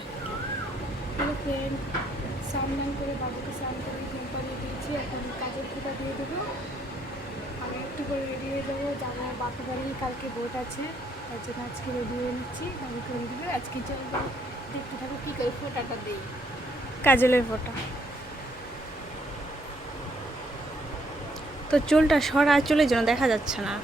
Hello friend, স্নান করে বাবুকে স্নান করে ঘুম পাড়িয়ে দিয়েছি। এখন কাজের ফোঁটা দিয়ে দেবো। আমি একটু করে রেডি হয়ে যাবো, যাবো বাপের বাড়ি। কালকে বোট আছে, তার জন্য আজকে রেডি হয়ে নিচ্ছি। বাবুকে রেডি করে আজকে চলে যাবো। দেখতে থাকো কী করে ফোঁটাটা দিই। কাজলের ফোঁটা তো চুলটা সরা, চুলের জন্য দেখা যাচ্ছে না।